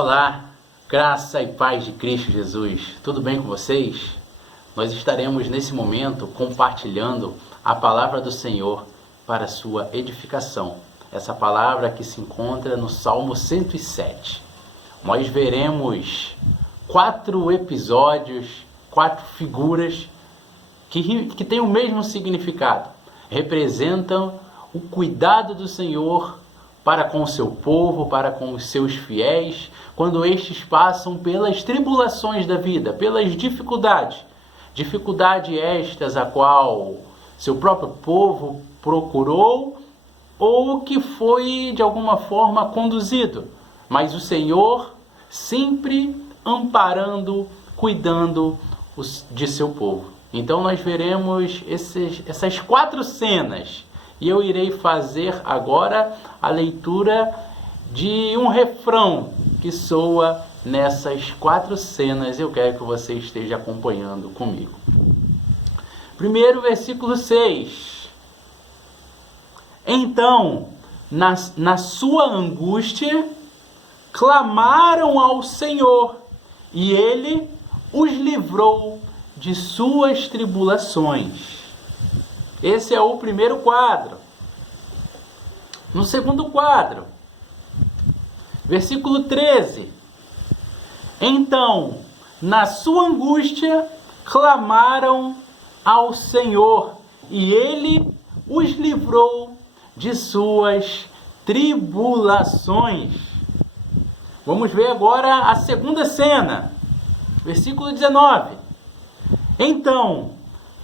Olá, graça e paz de Cristo Jesus, tudo bem com vocês? Nós estaremos nesse momento compartilhando a palavra do Senhor para a sua edificação. Essa palavra que se encontra no Salmo 107. Nós veremos 4 episódios, 4 figuras que têm o mesmo significado. Representam o cuidado do Senhor para com o seu povo, para com os seus fiéis, quando estes passam pelas tribulações da vida, pelas dificuldades. Dificuldade estas a qual seu próprio povo procurou ou que foi de alguma forma conduzido. Mas o Senhor sempre amparando, cuidando de seu povo. Então nós veremos essas 4 cenas. E eu irei fazer agora a leitura de um refrão que soa nessas 4 cenas. Eu quero que você esteja acompanhando comigo. Primeiro, versículo 6. Então, na sua angústia, clamaram ao Senhor, e Ele os livrou de suas tribulações. Esse é o primeiro quadro. No segundo quadro, versículo 13. Então, na sua angústia, clamaram ao Senhor, e Ele os livrou de suas tribulações. Vamos ver agora a segunda cena, versículo 19. Então,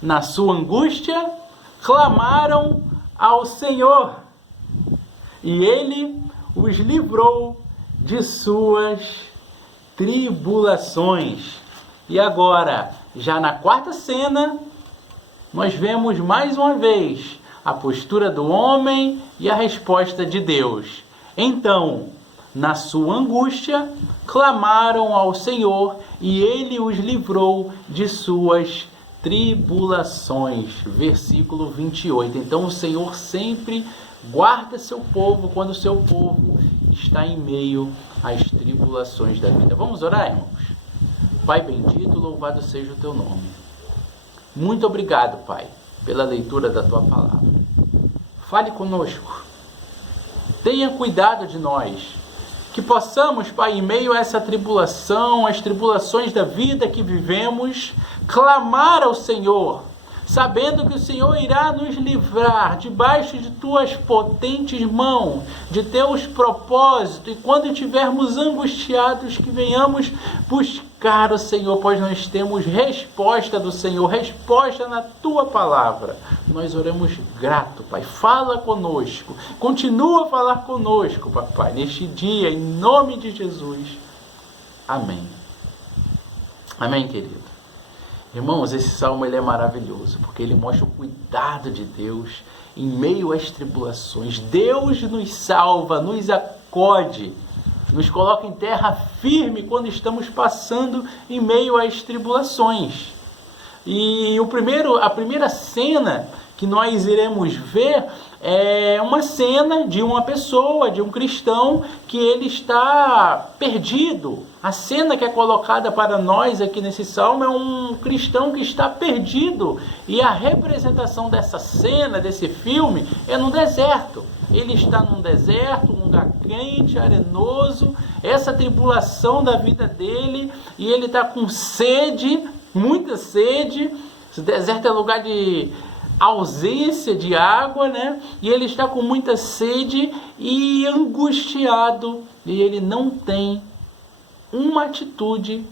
na sua angústia, clamaram ao Senhor, e Ele os livrou de suas tribulações. E agora, já na quarta cena, nós vemos mais uma vez a postura do homem e a resposta de Deus. Então, na sua angústia, clamaram ao Senhor, e Ele os livrou de suas tribulações. Versículo 28. Então o Senhor sempre guarda seu povo quando o seu povo está em meio às tribulações da vida. Vamos orar, irmãos? Pai bendito, louvado seja o teu nome. Muito obrigado, Pai, pela leitura da tua palavra. Fale conosco. Tenha cuidado de nós. Que possamos, Pai, em meio a essa tribulação, as tribulações da vida que vivemos, clamar ao Senhor, sabendo que o Senhor irá nos livrar debaixo de tuas potentes mãos, de teus propósitos, e quando estivermos angustiados, que venhamos buscar o Senhor, pois nós temos resposta do Senhor, resposta na tua palavra. Nós oramos grato, Pai. Fala conosco, continua a falar conosco, Papai, neste dia, em nome de Jesus. Amém. Amém, querido. Irmãos, esse salmo ele é maravilhoso, porque ele mostra o cuidado de Deus em meio às tribulações. Deus nos salva, nos acode, nos coloca em terra firme quando estamos passando em meio às tribulações. E a primeira cena que nós iremos ver é uma cena de uma pessoa, de um cristão, que ele está perdido. A cena que é colocada para nós aqui nesse salmo é um cristão que está perdido. E a representação dessa cena, desse filme, é no deserto. Ele está num deserto, um lugar quente, arenoso, essa tribulação da vida dele, e ele está com sede, muita sede. Esse deserto é lugar de ausência de água, né? E ele está com muita sede e angustiado, e ele não tem uma atitude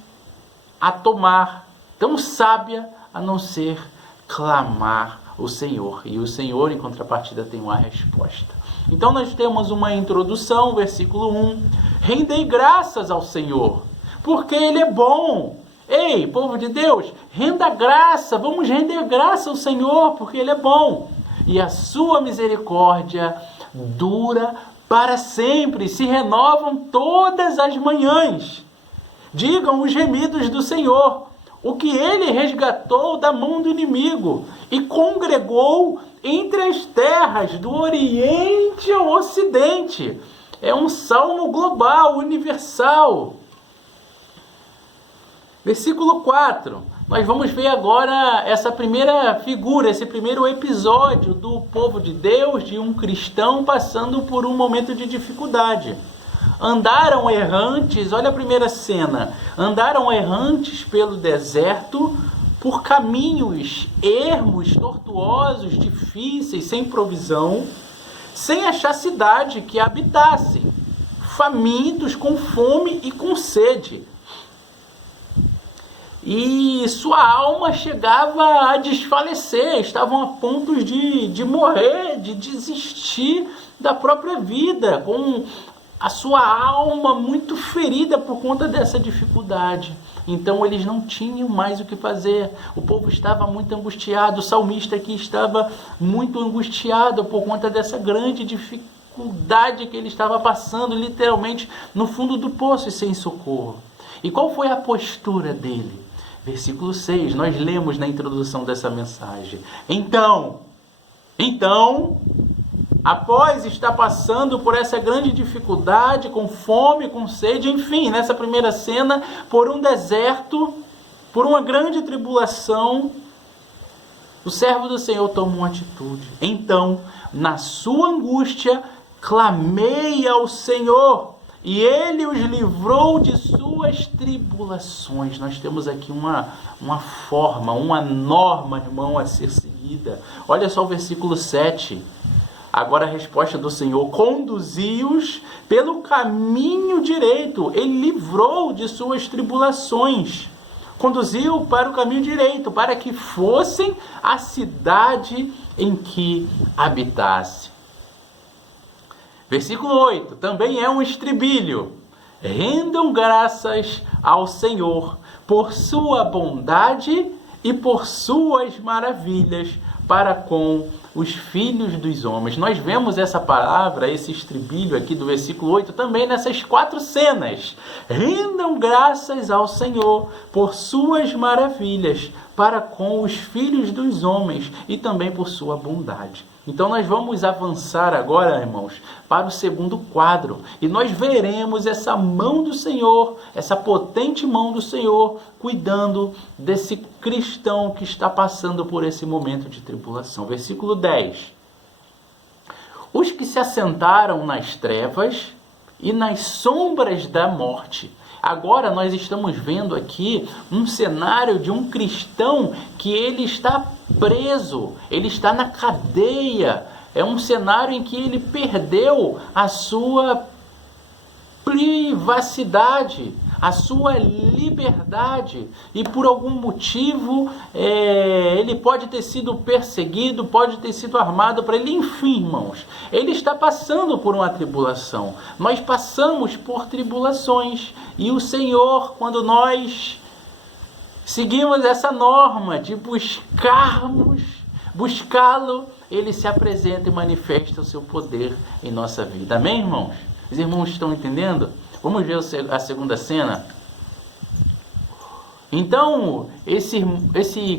a tomar tão sábia a não ser clamar o Senhor. E o Senhor, em contrapartida, tem uma resposta. Então nós temos uma introdução, versículo 1. Rendei graças ao Senhor, porque Ele é bom. Ei, povo de Deus, renda graça, vamos render graça ao Senhor, porque Ele é bom. E a sua misericórdia dura para sempre, se renovam todas as manhãs. Digam os gemidos do Senhor, o que Ele resgatou da mão do inimigo e congregou entre as terras do Oriente ao Ocidente. É um salmo global, universal. Versículo 4. Nós vamos ver agora essa primeira figura, esse primeiro episódio do povo de Deus, de um cristão passando por um momento de dificuldade. Andaram errantes, olha a primeira cena. Andaram errantes pelo deserto, por caminhos ermos, tortuosos, difíceis, sem provisão, sem achar cidade que habitassem, famintos, com fome e com sede. E sua alma chegava a desfalecer, estavam a ponto de morrer, de desistir da própria vida, com a sua alma muito ferida por conta dessa dificuldade. Então eles não tinham mais o que fazer, o povo estava muito angustiado, o salmista aqui estava muito angustiado por conta dessa grande dificuldade que ele estava passando, literalmente no fundo do poço e sem socorro. E qual foi a postura dele? Versículo 6, nós lemos na introdução dessa mensagem. Então, após estar passando por essa grande dificuldade, com fome, com sede, enfim, nessa primeira cena, por um deserto, por uma grande tribulação, o servo do Senhor toma uma atitude. Então, na sua angústia, clamei ao Senhor, e Ele os livrou de suas tribulações. Nós temos aqui uma forma, uma norma, irmão, a ser seguida. Olha só o versículo 7. Agora a resposta do Senhor: conduzi-os pelo caminho direito. Ele livrou de suas tribulações. Conduziu para o caminho direito, para que fossem a cidade em que habitasse. Versículo 8, também é um estribilho. Rendam graças ao Senhor por sua bondade e por suas maravilhas para com os filhos dos homens. Nós vemos essa palavra, esse estribilho aqui do versículo 8, também nessas 4 cenas. Rendam graças ao Senhor por suas maravilhas para com os filhos dos homens e também por sua bondade. Então nós vamos avançar agora, irmãos, para o segundo quadro. E nós veremos essa mão do Senhor, essa potente mão do Senhor, cuidando desse cristão que está passando por esse momento de tribulação. Versículo 10. Os que se assentaram nas trevas e nas sombras da morte. Agora nós estamos vendo aqui um cenário de um cristão que ele está preso, ele está na cadeia. É um cenário em que ele perdeu a sua privacidade, a sua liberdade, e por algum motivo ele pode ter sido perseguido, pode ter sido armado para ele, enfim, irmãos, ele está passando por uma tribulação. Nós passamos por tribulações, e o Senhor, quando nós seguimos essa norma de buscá-lo, ele se apresenta e manifesta o seu poder em nossa vida. Amém, irmãos? Os irmãos estão entendendo? Vamos ver a segunda cena. Então, esse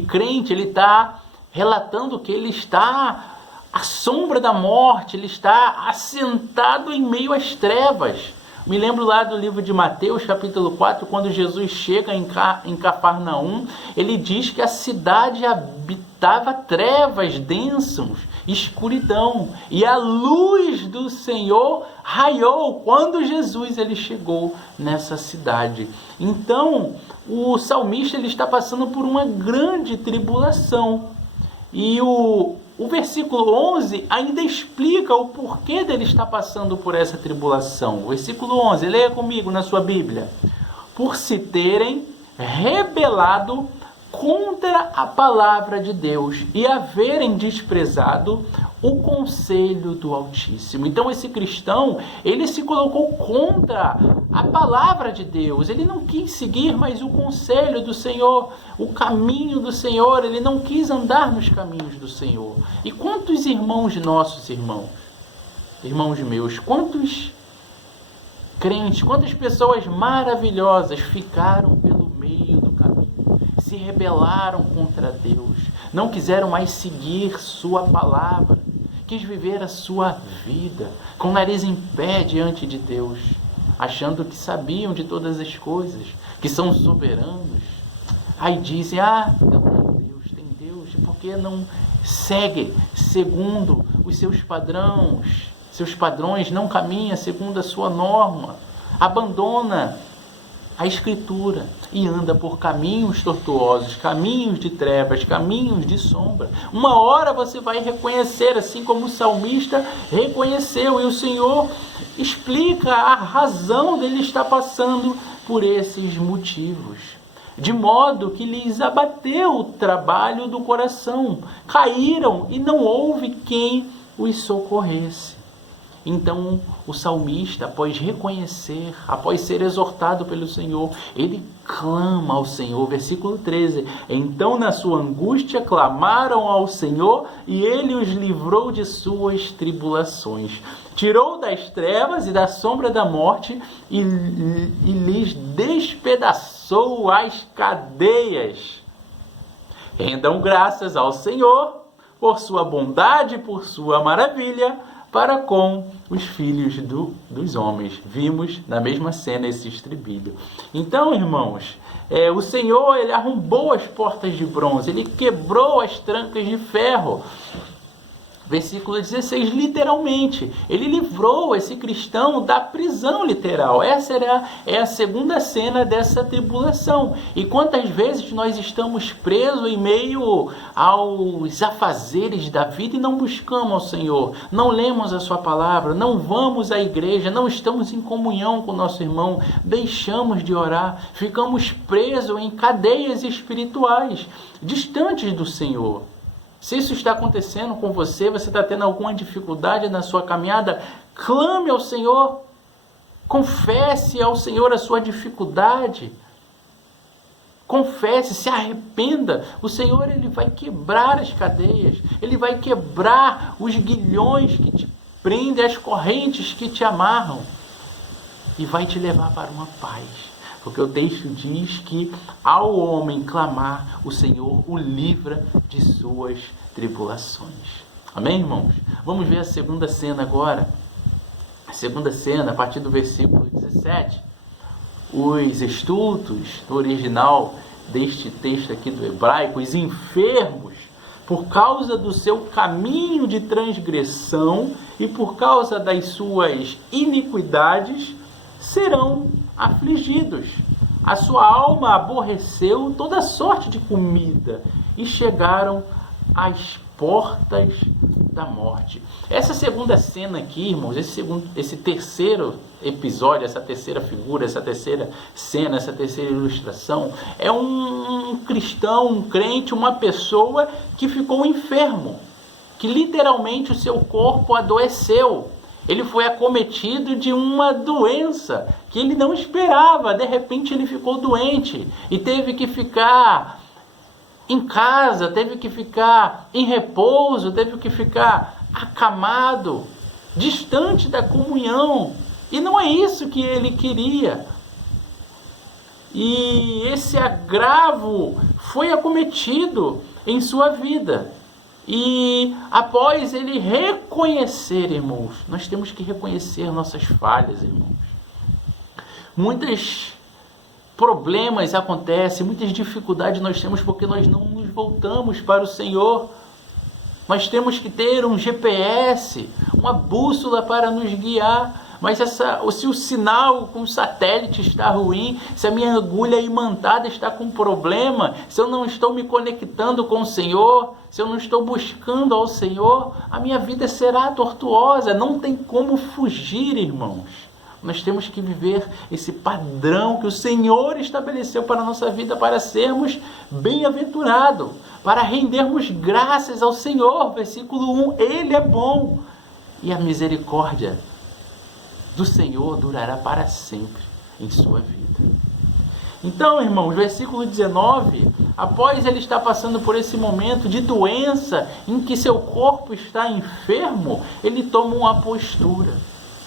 crente, ele está relatando que ele está à sombra da morte, ele está assentado em meio às trevas. Me lembro lá do livro de Mateus, capítulo 4, quando Jesus chega em Cafarnaum, ele diz que a cidade habitava trevas densas, escuridão, e a luz do Senhor raiou quando Jesus ele chegou nessa cidade. Então, o salmista ele está passando por uma grande tribulação, e o versículo 11 ainda explica o porquê dele estar passando por essa tribulação. O versículo 11, leia comigo na sua Bíblia. Por se terem rebelado contra a palavra de Deus e haverem desprezado o conselho do Altíssimo. Então esse cristão, ele se colocou contra a palavra de Deus, ele não quis seguir mais o conselho do Senhor, o caminho do Senhor, ele não quis andar nos caminhos do Senhor. E quantos irmãos nossos, irmãos meus, quantos crentes, quantas pessoas maravilhosas ficaram pelo meio do caminho, se rebelaram contra Deus, não quiseram mais seguir sua palavra, quis viver a sua vida com o nariz em pé diante de Deus, achando que sabiam de todas as coisas, que são soberanos. Aí dizem, tem Deus, e por que não segue segundo os seus padrões? Seus padrões, não caminha segundo a sua norma, abandona a Escritura e anda por caminhos tortuosos, caminhos de trevas, caminhos de sombra. Uma hora você vai reconhecer, assim como o salmista reconheceu, e o Senhor explica a razão dele estar passando por esses motivos, de modo que lhes abateu o trabalho do coração, caíram e não houve quem os socorresse. Então o salmista, após reconhecer, após ser exortado pelo Senhor, ele clama ao Senhor. Versículo 13: então na sua angústia clamaram ao Senhor e ele os livrou de suas tribulações. Tirou das trevas e da sombra da morte e lhes despedaçou as cadeias. Rendam graças ao Senhor por sua bondade e por sua maravilha para com os filhos dos homens. Vimos na mesma cena esse estribilho. Então, irmãos, o Senhor, ele arrombou as portas de bronze, ele quebrou as trancas de ferro. Versículo 16, literalmente, ele livrou esse cristão da prisão literal. Essa é a segunda cena dessa tribulação. E quantas vezes nós estamos presos em meio aos afazeres da vida e não buscamos ao Senhor, não lemos a sua palavra, não vamos à igreja, não estamos em comunhão com o nosso irmão, deixamos de orar, ficamos presos em cadeias espirituais, distantes do Senhor. Se isso está acontecendo com você, você está tendo alguma dificuldade na sua caminhada, clame ao Senhor, confesse ao Senhor a sua dificuldade, confesse, se arrependa. O Senhor, ele vai quebrar as cadeias, ele vai quebrar os grilhões que te prendem, as correntes que te amarram, e vai te levar para uma paz. Porque o texto diz que ao homem clamar, o Senhor o livra de suas tribulações. Amém, irmãos? Vamos ver a segunda cena agora. A segunda cena, a partir do versículo 17. Os estultos, no original deste texto aqui do hebraico, os enfermos, por causa do seu caminho de transgressão e por causa das suas iniquidades, serão afligidos. A sua alma aborreceu toda sorte de comida e chegaram às portas da morte. Essa segunda cena aqui, irmãos, esse terceiro episódio, essa terceira figura, essa terceira cena, essa terceira ilustração, é um cristão, um crente, uma pessoa que ficou enfermo, que literalmente o seu corpo adoeceu. Ele foi acometido de uma doença que ele não esperava. De repente ele ficou doente e teve que ficar em casa, teve que ficar em repouso, teve que ficar acamado, distante da comunhão. E não é isso que ele queria. E esse agravo foi acometido em sua vida. E após ele reconhecer, irmãos, nós temos que reconhecer nossas falhas, irmãos. Muitos problemas acontecem, muitas dificuldades nós temos porque nós não nos voltamos para o Senhor. Nós temos que ter um GPS, uma bússola para nos guiar. Mas se o sinal com o satélite está ruim, se a minha agulha imantada está com problema, se eu não estou me conectando com o Senhor, se eu não estou buscando ao Senhor, a minha vida será tortuosa. Não tem como fugir, irmãos. Nós temos que viver esse padrão que o Senhor estabeleceu para a nossa vida, para sermos bem-aventurados, para rendermos graças ao Senhor. Versículo 1, Ele é bom e a misericórdia do Senhor durará para sempre em sua vida. Então, irmãos, versículo 19, após ele estar passando por esse momento de doença, em que seu corpo está enfermo, ele toma uma postura,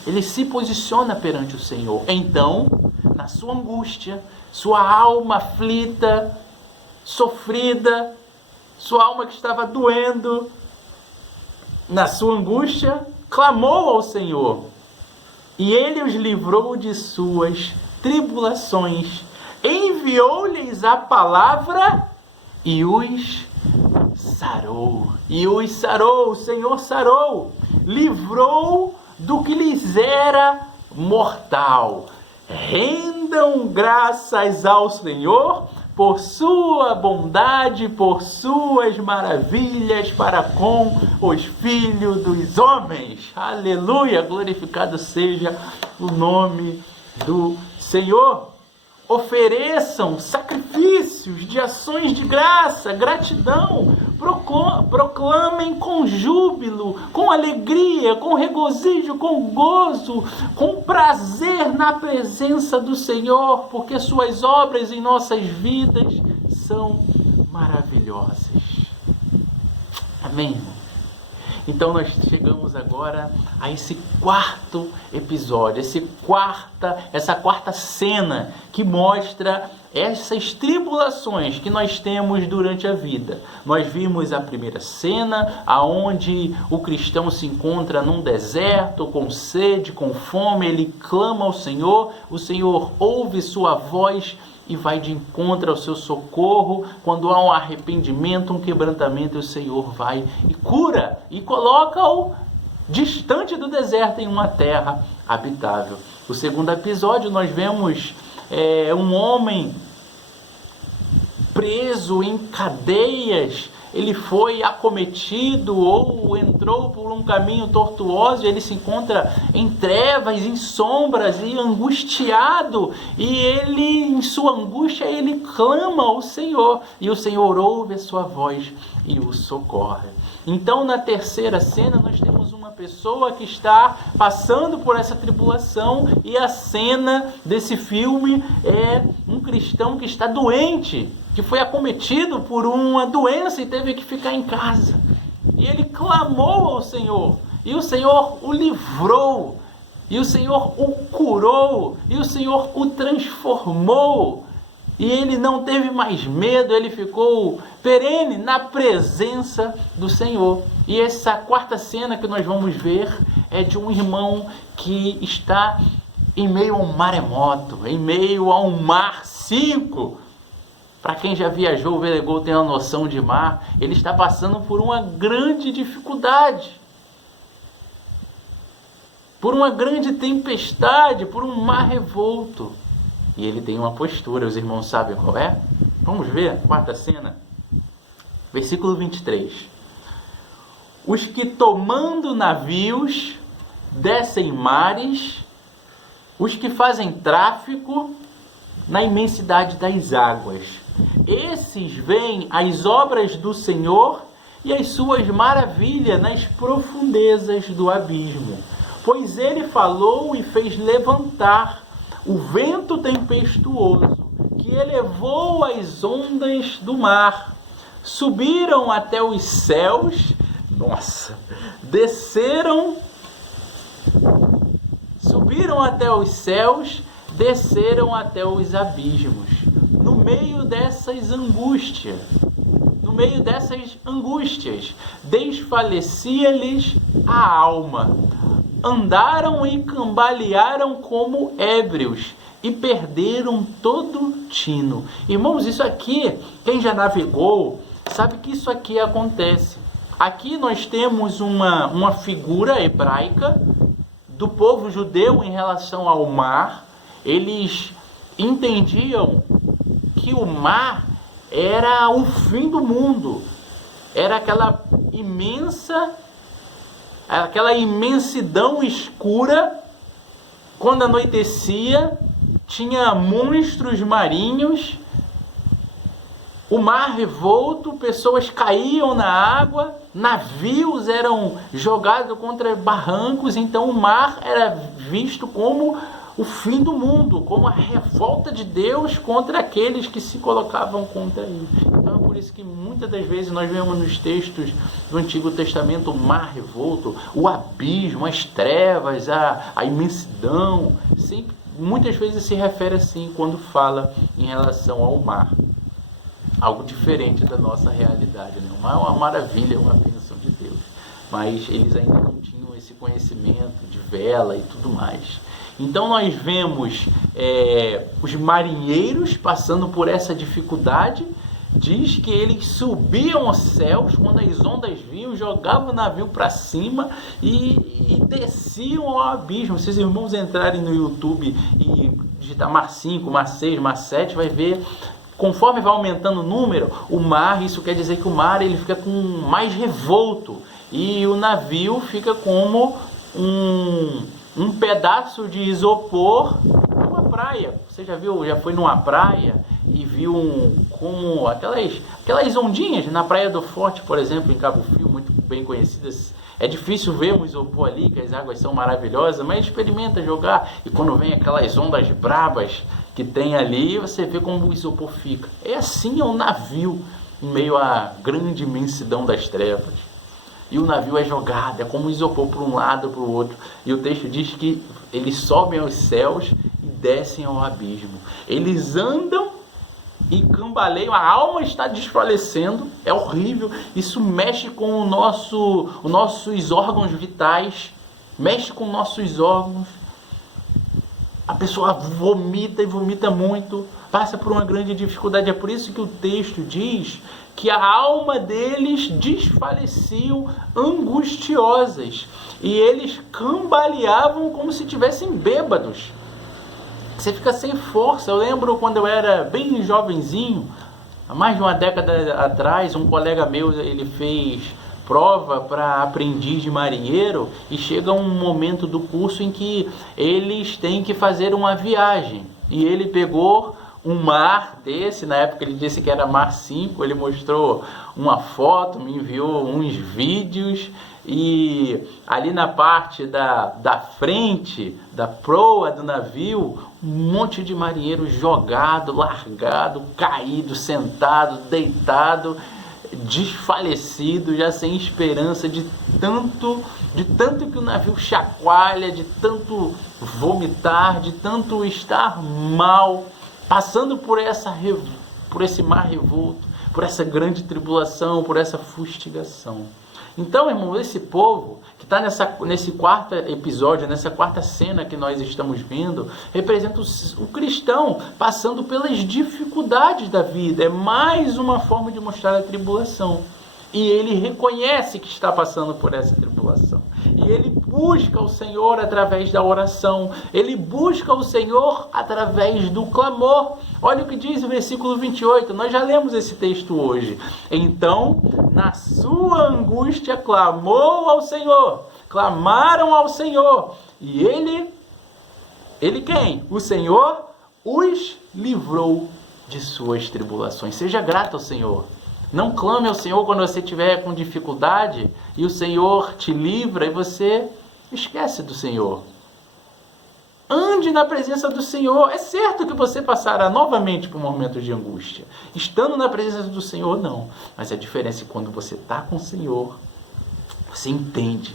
ele se posiciona perante o Senhor. Então, na sua angústia, sua alma aflita, sofrida, sua alma que estava doendo, na sua angústia, clamou ao Senhor, e Ele os livrou de suas tribulações, enviou-lhes a palavra e os sarou. O Senhor sarou, livrou do que lhes era mortal. Rendam graças ao Senhor por sua bondade, por suas maravilhas para com os filhos dos homens. Aleluia! Glorificado seja o nome do Senhor. Ofereçam sacrifícios de ações de graça, gratidão, proclamem com júbilo, com alegria, com regozijo, com gozo, com prazer na presença do Senhor, porque suas obras em nossas vidas são maravilhosas. Amém, irmão? Então nós chegamos agora a esse quarto episódio, essa quarta cena que mostra essas tribulações que nós temos durante a vida. Nós vimos a primeira cena, aonde o cristão se encontra num deserto, com sede, com fome, ele clama ao Senhor, o Senhor ouve sua voz e vai de encontro ao seu socorro. Quando há um arrependimento, um quebrantamento, o Senhor vai e cura e coloca-o distante do deserto em uma terra habitável. O segundo episódio nós vemos um homem preso em cadeias. Ele foi acometido ou entrou por um caminho tortuoso, e ele se encontra em trevas, em sombras e angustiado, e ele, em sua angústia, ele clama ao Senhor, e o Senhor ouve a sua voz e o socorre. Então, na terceira cena, nós temos uma pessoa que está passando por essa tribulação, e a cena desse filme é um cristão que está doente, que foi acometido por uma doença e teve que ficar em casa. E ele clamou ao Senhor, e o Senhor o livrou, e o Senhor o curou, e o Senhor o transformou. E ele não teve mais medo, ele ficou perene na presença do Senhor. E essa quarta cena que nós vamos ver é de um irmão que está em meio a um maremoto, em meio a um mar 5. Para quem já viajou, velegou, tem uma noção de mar, ele está passando por uma grande dificuldade, por uma grande tempestade, por um mar revolto. E ele tem uma postura, os irmãos sabem qual é? Vamos ver, quarta cena. Versículo 23. Os que tomando navios descem mares, os que fazem tráfico na imensidade das águas. Esses veem as obras do Senhor e as suas maravilhas nas profundezas do abismo. Pois ele falou e fez levantar o vento tempestuoso, que elevou as ondas do mar. Subiram até os céus, subiram até os céus, desceram até os abismos. No meio dessas angústias, desfalecia-lhes a alma. Andaram e cambalearam como ébrios e perderam todo tino. Irmãos, isso aqui, quem já navegou, sabe que isso aqui acontece. Aqui nós temos uma figura hebraica do povo judeu em relação ao mar. Eles entendiam que o mar era o fim do mundo, era aquela imensidão escura. Quando anoitecia, tinha monstros marinhos, o mar revolto, pessoas caíam na água, navios eram jogados contra barrancos. Então o mar era visto como o fim do mundo, como a revolta de Deus contra aqueles que se colocavam contra ele. Então é por isso que muitas das vezes nós vemos nos textos do Antigo Testamento o mar revolto, o abismo, as trevas, a imensidão. Muitas vezes se refere assim quando fala em relação ao mar. Algo diferente da nossa realidade, né? O mar é uma maravilha, é uma bênção de Deus. mas eles ainda não tinham esse conhecimento de vela e tudo mais. Então nós vemos os marinheiros passando por essa dificuldade. Diz que eles subiam aos céus quando as ondas vinham, jogavam o navio para cima e desciam ao abismo. Se os irmãos entrarem no YouTube e digitar Mar 5, Mar 6, Mar 7, vai ver, conforme vai aumentando o número, o mar, isso quer dizer que o mar ele fica com mais revolto e o navio fica como um pedaço de isopor numa praia. Você já viu, já foi numa praia e viu como aquelas ondinhas na Praia do Forte, por exemplo, em Cabo Frio, muito bem conhecidas. É difícil ver um isopor ali, que as águas são maravilhosas, mas experimenta jogar e quando vem aquelas ondas brabas que tem ali, você vê como o isopor fica. É assim, é um navio em meio à grande imensidão das trevas. E o navio é jogado, é como um isopor para um lado para o outro. E o texto diz que eles sobem aos céus e descem ao abismo. Eles andam e cambaleiam, a alma está desfalecendo, é horrível. Isso mexe com os nossos órgãos vitais, mexe com nossos órgãos. A pessoa vomita e vomita muito, passa por uma grande dificuldade. É por isso que o texto diz que a alma deles desfaleciam angustiosas e eles cambaleavam como se tivessem bêbados. Você fica sem força. Eu lembro quando eu era bem jovenzinho, há mais de uma década atrás, um colega meu, ele fez prova para aprendiz de marinheiro e chega um momento do curso em que eles têm que fazer uma viagem. E ele pegou um mar desse, na época ele disse que era Mar 5, ele mostrou uma foto, me enviou uns vídeos e ali na parte da frente, da proa do navio, um monte de marinheiro jogado, largado, caído, sentado, deitado, desfalecido, já sem esperança, de tanto que o navio chacoalha, de tanto vomitar, de tanto estar mal, passando por esse mar revolto, por essa grande tribulação, por essa fustigação. Então, irmão, esse povo que está nesse quarto episódio, nessa quarta cena que nós estamos vendo, representa o cristão passando pelas dificuldades da vida. É mais uma forma de mostrar a tribulação. E ele reconhece que está passando por essa tribulação. E ele busca o Senhor através da oração. Ele busca o Senhor através do clamor. Olha o que diz o versículo 28. Nós já lemos esse texto hoje. Então, na sua angústia, clamou ao Senhor. Clamaram ao Senhor. E ele quem? O Senhor os livrou de suas tribulações. Seja grato ao Senhor. Não clame ao Senhor quando você estiver com dificuldade e o Senhor te livra e você esquece do Senhor. Ande na presença do Senhor. É certo que você passará novamente por momentos de angústia. Estando na presença do Senhor, não. Mas a diferença é quando você está com o Senhor, você entende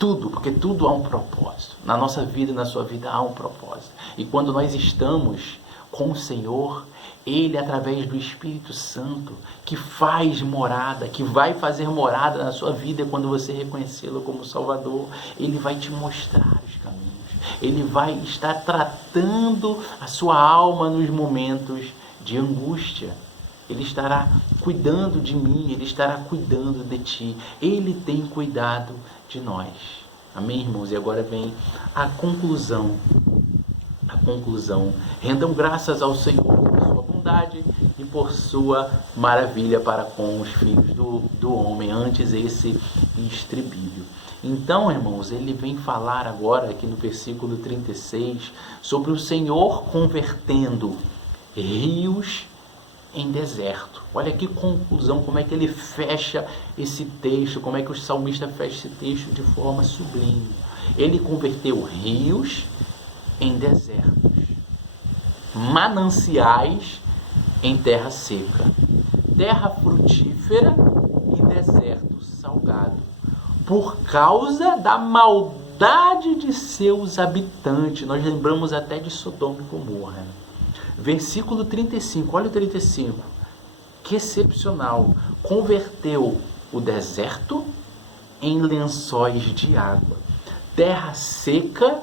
tudo, porque tudo há um propósito. Na nossa vida, na sua vida, há um propósito. E quando nós estamos com o Senhor, Ele, através do Espírito Santo, que faz morada, que vai fazer morada na sua vida quando você reconhecê-lo como Salvador, Ele vai te mostrar os caminhos. Ele vai estar tratando a sua alma nos momentos de angústia. Ele estará cuidando de mim, Ele estará cuidando de ti. Ele tem cuidado de nós. Amém, irmãos? E agora vem a conclusão. Rendam graças ao Senhor por sua bondade e por sua maravilha para com os filhos do homem, antes esse estribilho. Então, irmãos, ele vem falar agora aqui no versículo 36 sobre o Senhor convertendo rios em deserto. Olha que conclusão, como é que ele fecha esse texto, como é que o salmista fecha esse texto de forma sublime. Ele converteu rios em desertos, mananciais em terra seca, terra frutífera em deserto salgado, por causa da maldade de seus habitantes. Nós lembramos até de Sodoma e Gomorra. Versículo 35, olha o 35, que excepcional, converteu o deserto em lençóis de água, terra seca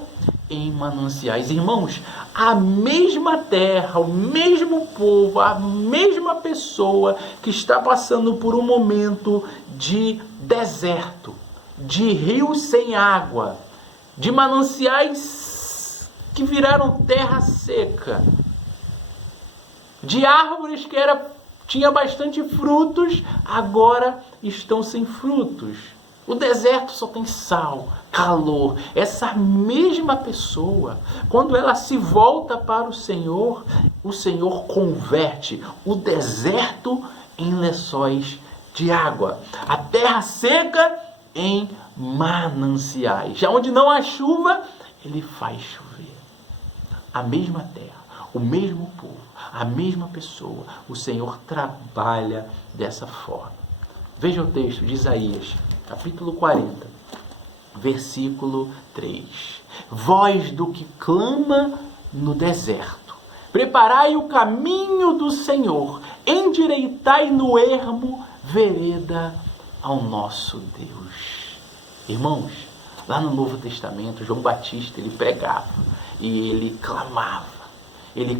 em mananciais. Irmãos, a mesma terra, o mesmo povo, a mesma pessoa que está passando por um momento de deserto, de rios sem água, de mananciais que viraram terra seca, de árvores que tinha bastante frutos, agora estão sem frutos. O deserto só tem sal, calor. Essa mesma pessoa, quando ela se volta para o Senhor converte o deserto em lençóis de água, a terra seca em mananciais. Onde não há chuva, ele faz chover. A mesma terra, o mesmo povo, a mesma pessoa, o Senhor trabalha dessa forma. Veja o texto de Isaías, capítulo 40, versículo 3. Voz do que clama no deserto, preparai o caminho do Senhor, endireitai no ermo vereda ao nosso Deus. Irmãos, lá no Novo Testamento, João Batista, ele pregava e ele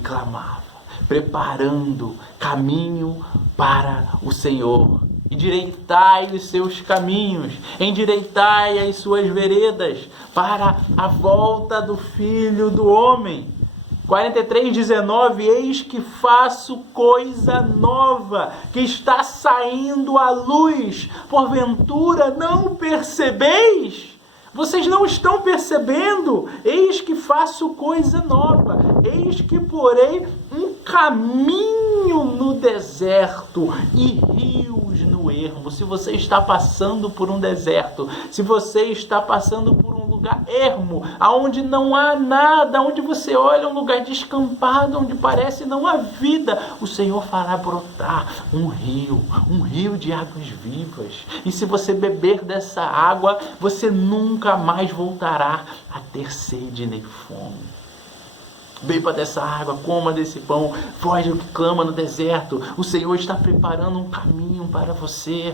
clamava, preparando caminho para o Senhor. Endireitai os seus caminhos, endireitai as suas veredas para a volta do Filho do Homem. 43:19, eis que faço coisa nova, que está saindo à luz, porventura não percebeis? Vocês não estão percebendo? Eis que faço coisa nova, eis que porei um caminho no deserto e rios no ermo. Se você está passando por um deserto, se você está passando por um lugar ermo, aonde não há nada, onde você olha um lugar descampado, onde parece não há vida, o Senhor fará brotar um rio de águas vivas. E se você beber dessa água, você nunca mais voltará a ter sede nem fome. Beba dessa água, coma desse pão, voz do que clama no deserto. O Senhor está preparando um caminho para você.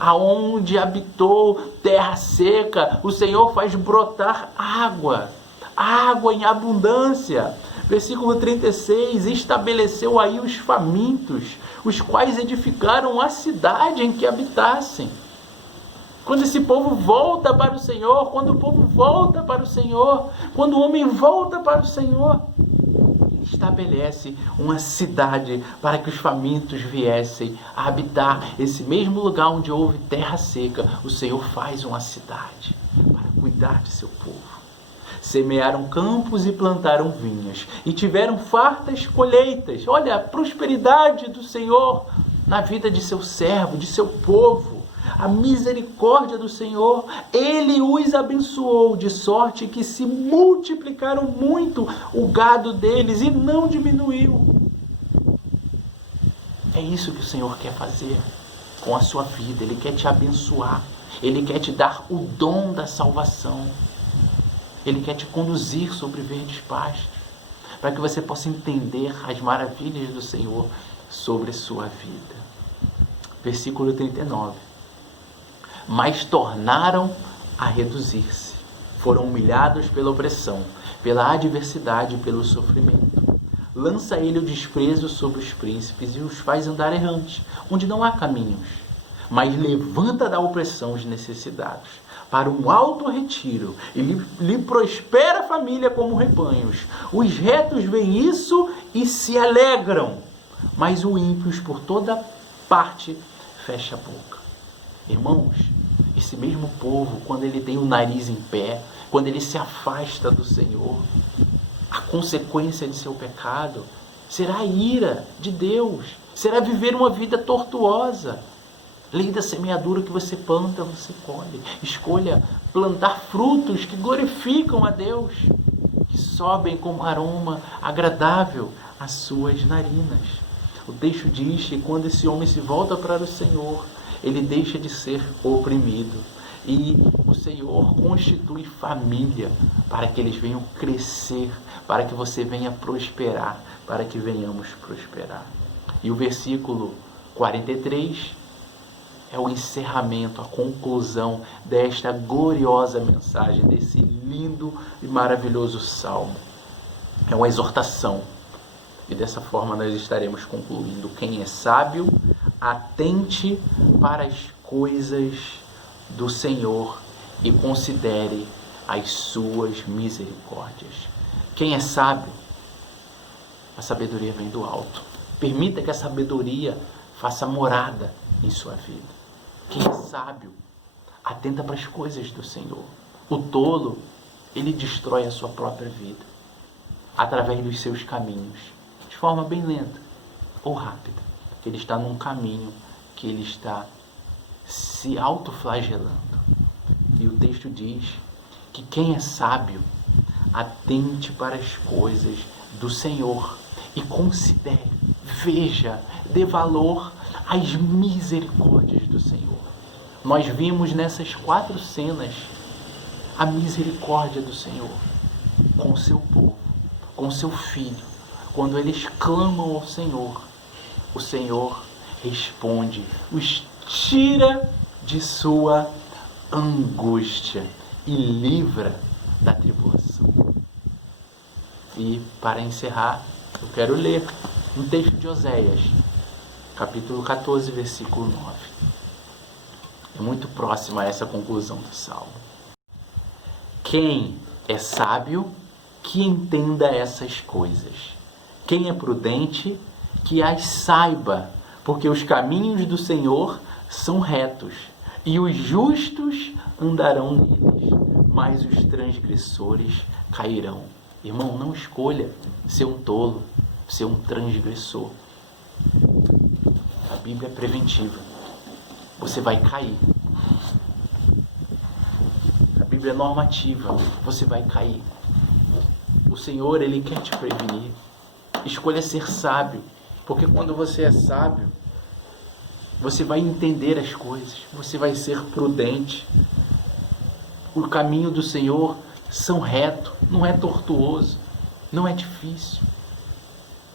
Aonde habitou terra seca, o Senhor faz brotar água em abundância. Versículo 36, estabeleceu aí os famintos, os quais edificaram a cidade em que habitassem. Quando esse povo volta para o Senhor, quando o povo volta para o Senhor, quando o homem volta para o Senhor, ele estabelece uma cidade para que os famintos viessem a habitar. Esse mesmo lugar onde houve terra seca, o Senhor faz uma cidade para cuidar de seu povo. Semearam campos e plantaram vinhas, e tiveram fartas colheitas. Olha a prosperidade do Senhor na vida de seu servo, de seu povo. A misericórdia do Senhor, Ele os abençoou, de sorte que se multiplicaram muito o gado deles e não diminuiu. É isso que o Senhor quer fazer com a sua vida. Ele quer te abençoar, Ele quer te dar o dom da salvação. Ele quer te conduzir sobre verdes pastos, para que você possa entender as maravilhas do Senhor sobre a sua vida. Versículo 39. Mas tornaram a reduzir-se. Foram humilhados pela opressão, pela adversidade e pelo sofrimento. Lança ele o desprezo sobre os príncipes e os faz andar errantes, onde não há caminhos. Mas levanta da opressão os necessitados, para um alto retiro, e lhe prospera a família como rebanhos. Os retos veem isso e se alegram, mas o ímpios por toda parte fecha a boca. Irmãos, esse mesmo povo, quando ele tem o nariz em pé, quando ele se afasta do Senhor, a consequência de seu pecado será a ira de Deus, será viver uma vida tortuosa. Lei da semeadura, que você planta, você colhe. Escolha plantar frutos que glorificam a Deus, que sobem como aroma agradável às suas narinas. O texto diz que quando esse homem se volta para o Senhor, ele deixa de ser oprimido. E o Senhor constitui família para que eles venham crescer, para que você venha prosperar, para que venhamos prosperar. E o versículo 43 é o encerramento, a conclusão desta gloriosa mensagem, desse lindo e maravilhoso salmo. É uma exortação. E dessa forma nós estaremos concluindo. Quem é sábio, atente para as coisas do Senhor e considere as suas misericórdias. Quem é sábio, a sabedoria vem do alto. Permita que a sabedoria faça morada em sua vida. Quem é sábio, atenta para as coisas do Senhor. O tolo, ele destrói a sua própria vida através dos seus caminhos, de forma bem lenta ou rápida. Ele está num caminho que ele está se autoflagelando. E o texto diz que quem é sábio, atente para as coisas do Senhor e considere, veja, dê valor às misericórdias do Senhor. Nós vimos nessas 4 cenas a misericórdia do Senhor com o seu povo, com o seu filho. Quando eles clamam ao Senhor, o Senhor responde, os tira de sua angústia e livra da tribulação. E para encerrar, eu quero ler um texto de Oséias, capítulo 14, versículo 9. É muito próximo a essa conclusão do salmo. Quem é sábio, que entenda essas coisas. Quem é prudente, que as saiba, porque os caminhos do Senhor são retos, e os justos andarão neles, mas os transgressores cairão. Irmão, não escolha ser um tolo, ser um transgressor. A Bíblia é preventiva. Você vai cair. A Bíblia é normativa. Você vai cair. O Senhor, Ele quer te prevenir. Escolha ser sábio, porque quando você é sábio, você vai entender as coisas, você vai ser prudente. O caminho do Senhor são reto, não é tortuoso, não é difícil,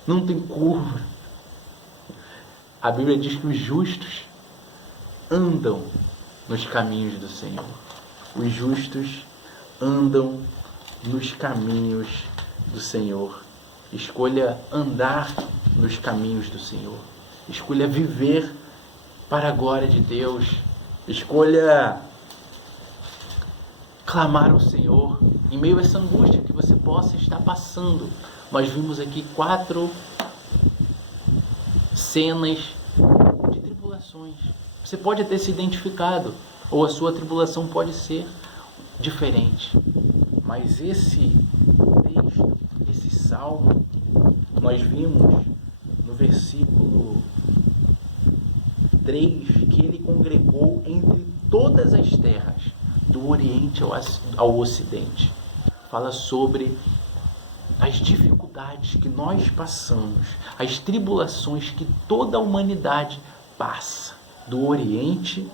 não tem curva. A Bíblia diz que os justos andam nos caminhos do Senhor. Os justos andam nos caminhos do Senhor. Escolha andar nos caminhos do Senhor. Escolha viver para a glória de Deus. Escolha clamar ao Senhor em meio a essa angústia que você possa estar passando. Nós vimos aqui 4 cenas de tribulações. Você pode ter se identificado, ou a sua tribulação pode ser diferente. Mas esse texto, esse salmo, nós vimos no versículo 3 que ele congregou entre todas as terras, do Oriente ao Ocidente. Fala sobre as dificuldades que nós passamos, as tribulações que toda a humanidade passa, do Oriente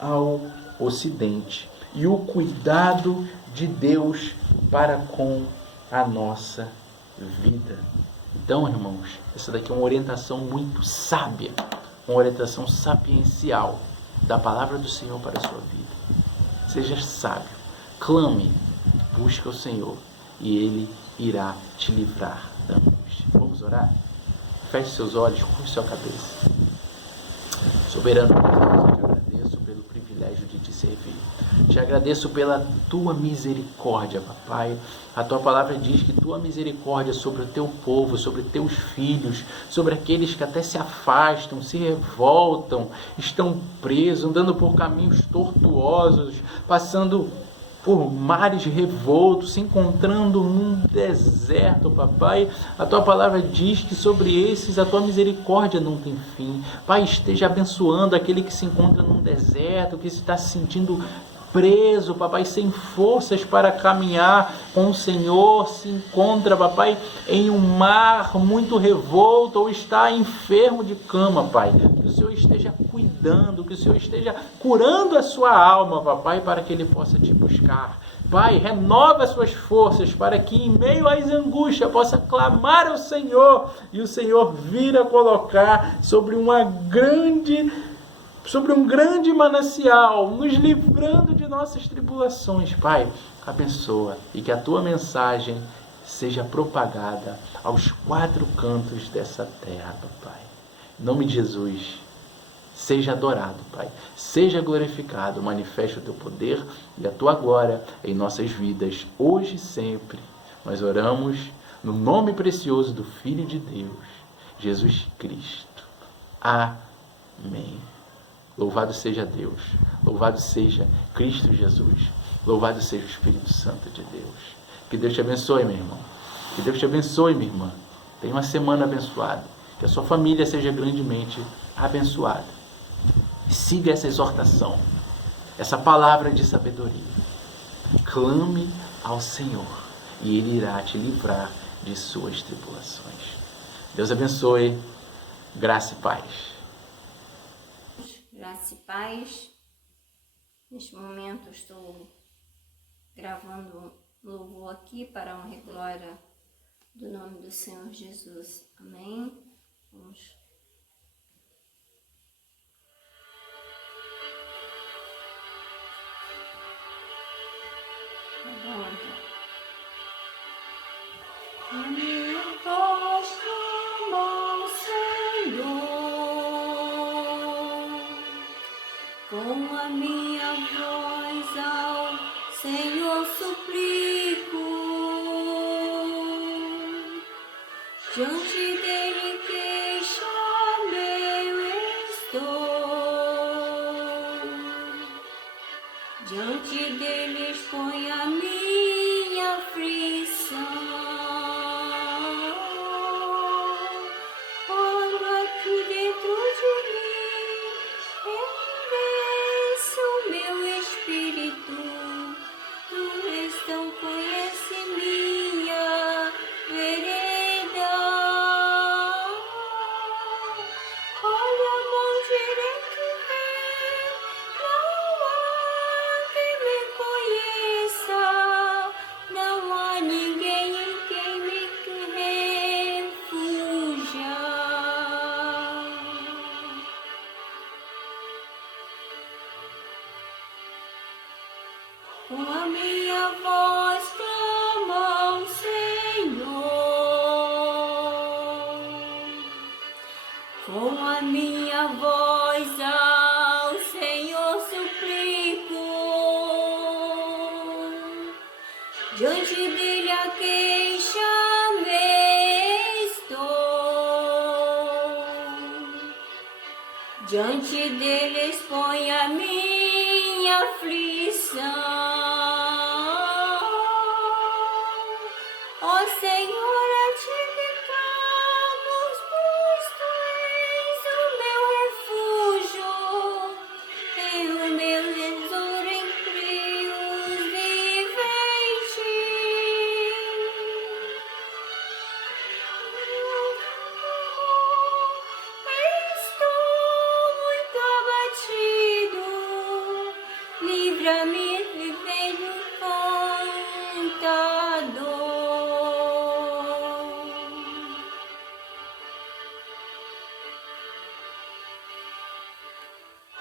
ao Ocidente, e o cuidado de Deus para com a nossa vida. Então, irmãos, essa daqui é uma orientação muito sábia, uma orientação sapiencial da palavra do Senhor para a sua vida. Seja sábio, clame, busque o Senhor e Ele irá te livrar da angústia. Vamos orar? Feche seus olhos, curve sua cabeça. Soberano Deus, eu te agradeço pelo privilégio de te servir. Te agradeço pela tua misericórdia, papai. A tua palavra diz que tua misericórdia sobre o teu povo, sobre teus filhos, sobre aqueles que até se afastam, se revoltam, estão presos, andando por caminhos tortuosos, passando por mares revoltos, se encontrando num deserto, papai. A tua palavra diz que sobre esses a tua misericórdia não tem fim. Pai, esteja abençoando aquele que se encontra num deserto, que está se sentindo preso, papai, sem forças para caminhar com o Senhor, se encontra, papai, em um mar muito revolto ou está enfermo de cama, pai. Que o Senhor esteja cuidando, que o Senhor esteja curando a sua alma, papai, para que ele possa te buscar. Pai, renova as suas forças para que em meio às angústias possa clamar ao Senhor e o Senhor vir a colocar sobre uma grande sobre um grande manancial, nos livrando de nossas tribulações. Pai, abençoa e que a tua mensagem seja propagada aos 4 cantos dessa terra, Pai. Em nome de Jesus, seja adorado, Pai. Seja glorificado, manifeste o teu poder e a tua glória em nossas vidas, hoje e sempre. Nós oramos no nome precioso do Filho de Deus, Jesus Cristo. Amém. Louvado seja Deus, louvado seja Cristo Jesus, louvado seja o Espírito Santo de Deus. Que Deus te abençoe, meu irmão. Que Deus te abençoe, minha irmã. Tenha uma semana abençoada. Que a sua família seja grandemente abençoada. Siga essa exortação, essa palavra de sabedoria. Clame ao Senhor e Ele irá te livrar de suas tribulações. Deus abençoe. Graça e paz. Graça e paz. Neste momento estou gravando louvor aqui para a honra e glória do nome do Senhor Jesus. Amém? Vamos. A minha voz clama ao Senhor, com a minha voz ao Senhor suplico, diante dele queixo-me eu estou, diante dele exponho a minha aflição. Com a minha voz clama ao Senhor, com a minha voz ao Senhor suplico, diante dele a queixar-me estou, diante dele exponho a minha aflição. Ó Senhor, a ti que clamo, pois tu és o meu refúgio e o meu tesouro entre os viventes. Estou muito abatido, livra-me vivendo tanta dor.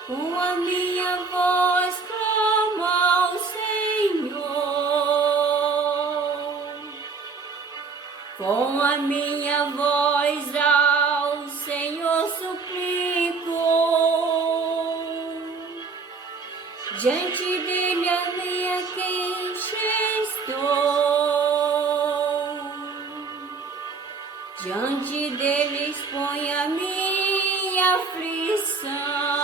Com a minha voz clamo ao Senhor, com a minha voz ao Senhor suplico, diante dele a minha queixa estou, diante dele exponho a minha aflição.